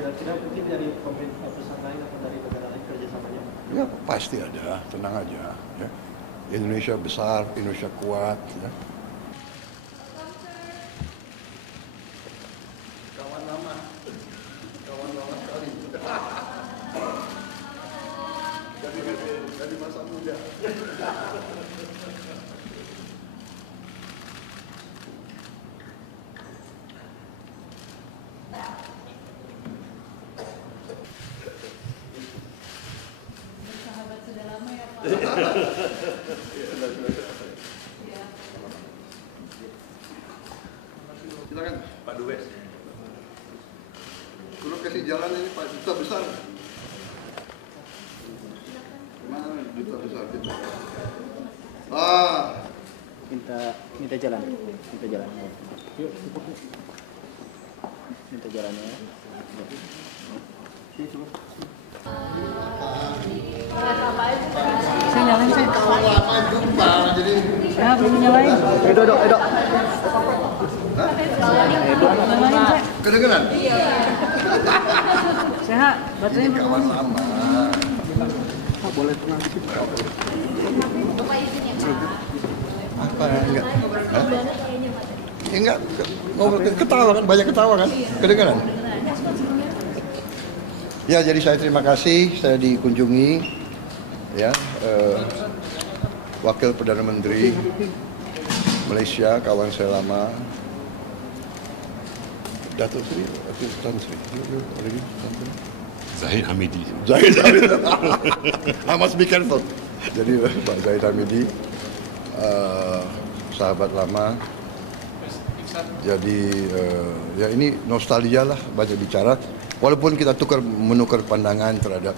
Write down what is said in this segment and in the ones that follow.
Kira-kira mungkin dari pemerintah perusahaan lain atau dari negara lain kerjasamanya? Ya pasti ada, tenang aja. Ya. Indonesia besar, Indonesia kuat. Ya. Kawan lama sekali. Dari masa muda. Silakan Pak Dubes. Suruh kasih jalan ini Pak, duta besar. Mana duta besar kita? Minta jalan. Yuk, minta jalannya. Saya nyalain saya. Kawan lama jumpa jadi. Saya belum nyalain. Edo. Nyalain saya. Kedengeran? Sehat. Baterainya Ini kawan lama. Boleh tenang dikit. Apa enggak? Hah? Enggak. Ngobrol ketawa kan, banyak ketawa kan? Kedengeran? Ya, jadi saya terima kasih saya dikunjungi ya Wakil Perdana Menteri Malaysia, kawan saya lama Datuk Seri, Tan Sri. Zahid Hamidi. Zahid Hamidi. I must be careful. Jadi Pak Zahid Hamidi sahabat lama. Jadi ya ini nostalgia lah, banyak bicara. Walaupun kita menukar pandangan terhadap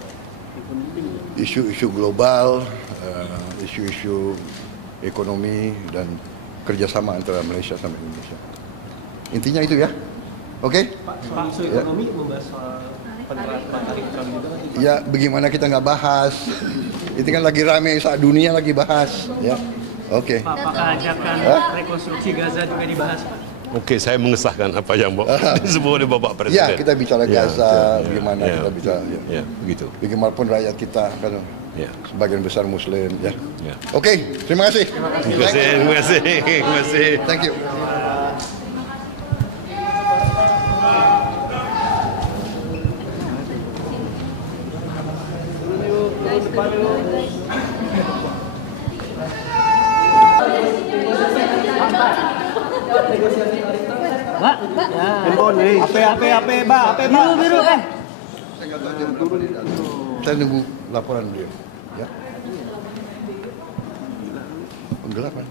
isu-isu global, isu-isu ekonomi dan kerjasama antara Malaysia sama Indonesia. Intinya itu ya, oke? Pak, soal isu ekonomi membahas soal penerapan tarif Trump juga. Ya, bagaimana kita nggak bahas? Itu kan lagi rame saat dunia lagi bahas, ya. Oke. Pak, apakah ajakan rekonstruksi Gaza juga dibahas, Pak? Okey, saya mengesahkan apa yang disebut oleh Bapak Presiden. Ya, kita bicara Gaza, bagaimana kita bicara. Ya, begitu. Bagaimanapun rakyat kita kan Ya. sebagian besar Muslim, ya. Ya. Oke, terima kasih. Terima kasih. Thank you. Mbak. Handphone nih. HP, Mbak. Biru. Saya nggak tahu jam berapa dia datang. Saya nunggu laporan dia. Ya. Penggelapan.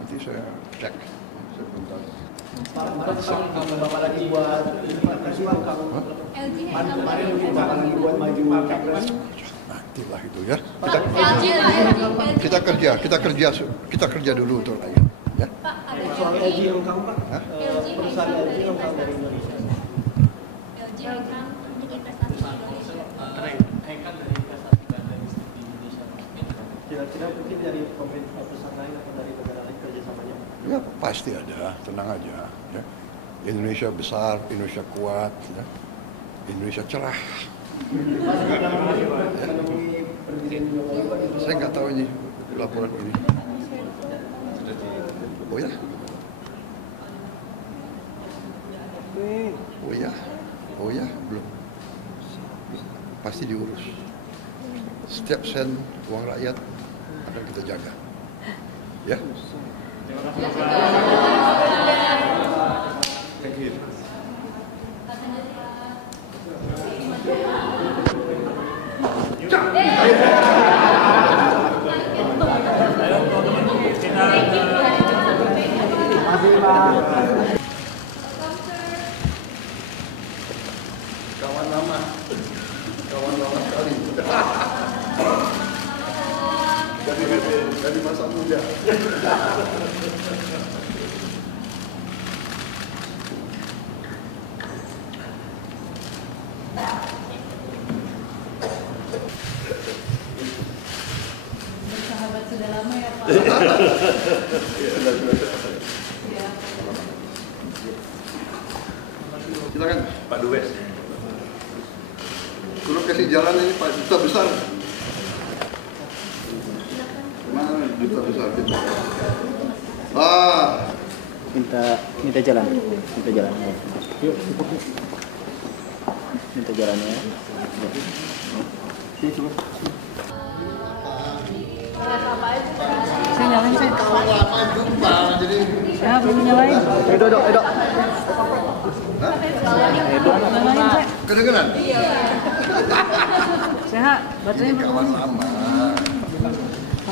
Nanti saya cek. Saya belum tahu. Kalau Bapak lagi buat Nantilah itu ya. Kita kerja dulu untuk rakyat. Ya. soal LG Hongkong, Pak, perusahaan LG Hongkong dari Indonesia. LG Hongkong untuk investasi di Indonesia. Hengkang dari investasi dan logistik di Indonesia. Kira-kira mungkin dari pemerintah perusahaan lain atau dari negara lain kerjasamanya? Ya pasti ada, tenang aja. Ya. Indonesia besar, Indonesia kuat, ya. Indonesia cerah. Saya nggak tahu ini laporan ini. Oh ya? Oh ya, belum. Pasti diurus. Setiap sen uang rakyat akan kita jaga. Ya. Thank you. Kawan lama sekali. Dari masa muda. Bersahabat sudah lama ya Pak. Ya. Silakan. Pak Dubes. Tolong kasih jalan ini Pak Duta Besar. Mana Duta Besar kita? Minta jalan. Yuk. Minta jalannya. Saya nyalain saya. Lama jumpa jadi. Saya belum nyalain. Edo. Nyalain saya. Kedengeran? Saya baterainya belum. Kawan sama.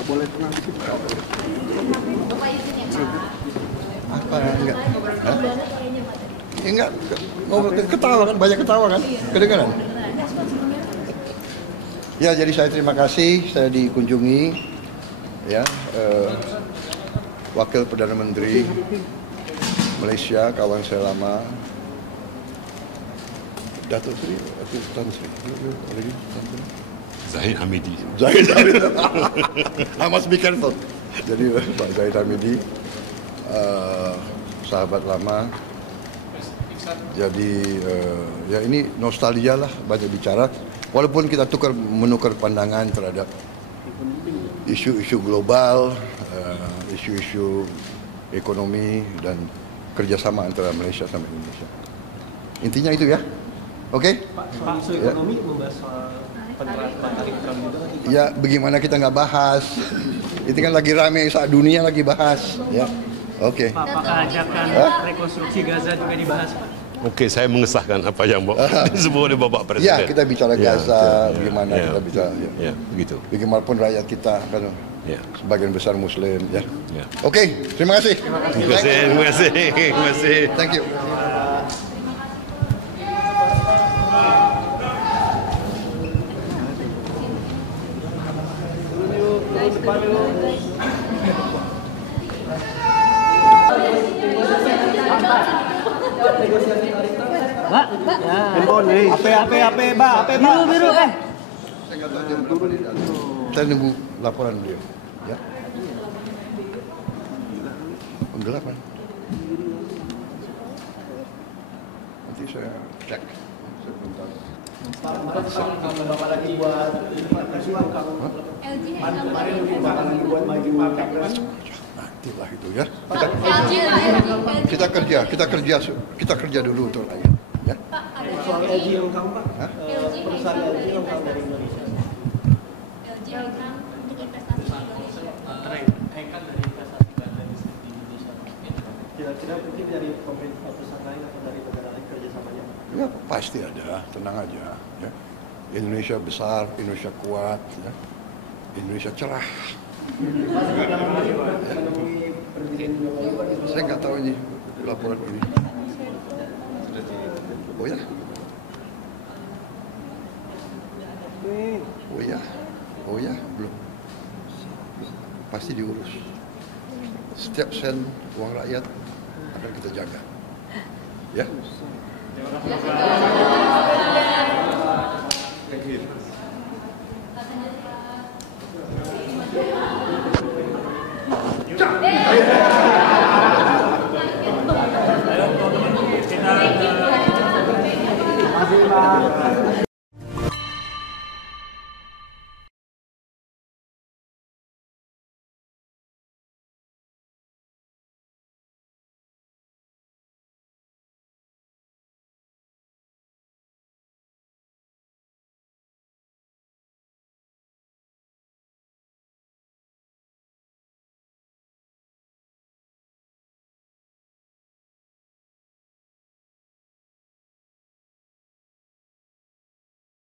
Boleh tenang dikit. Apa enggak? Hah? Enggak. Ngobrol ketawa kan, banyak ketawa kan? Kedengeran? Ya, jadi saya terima kasih saya dikunjungi ya Wakil Perdana Menteri Malaysia, kawan saya lama Datuk Seri atau Tan Sri. Lagi Tan Sri. Zahid Hamidi. Zahid Hamidi. I must be careful. Jadi Pak Zahid Hamidi sahabat lama. Jadi ya ini nostalgia lah, banyak bicara. Walaupun kita menukar pandangan terhadap isu-isu global, isu-isu ekonomi dan kerjasama antara Malaysia sama Indonesia. Intinya itu ya, oke? Pak, isu ekonomi membahas soal penerapan tarif tram juga. Ya, bagaimana kita nggak bahas? Itu kan lagi rame saat dunia lagi bahas, ya. Oke. Pak, apakah ajakan rekonstruksi Gaza juga dibahas, Pak? Oke, saya mengesahkan apa yang disebut oleh Bapak Presiden. Ya, kita bicara Gaza, bagaimana kita bisa, ya, begitu. bagaimanapun rakyat kita kan Ya. sebagian besar Muslim, ya. Ya. Oke, terima kasih. Terima kasih. Thank you. Mbak, Handphone nih. HP, Mbak. biru. Saya nggak tahu dia berapa di dalam. Saya nunggu laporan dia. Ya. Penggelapan. Nanti saya cek. Saya belum tahu. Kalau Bapak lagi buat LG Nantilah itu ya. LG Kita kerja dulu untuk rakyat. Ya. Pak, ada soal LG yang kamu, Pak, Hah? perusahaan LG yang kamu dari Indonesia. LG kan untuk investasi di Indonesia. Terkait dari investasi ganda listrik di Indonesia. Kira-kira mungkin dari pemerintah perusahaan lain atau dari negara lain kerjasamanya? Ya pasti ada, tenang aja. Ya. Indonesia besar, Indonesia kuat, ya. Indonesia cerah. Menemui Presiden Jokowi, Pak, di Saya nggak tahu ini laporan ini. Oh ya? Oh ya, belum. Pasti diurus. Setiap sen uang rakyat akan kita jaga. Ya.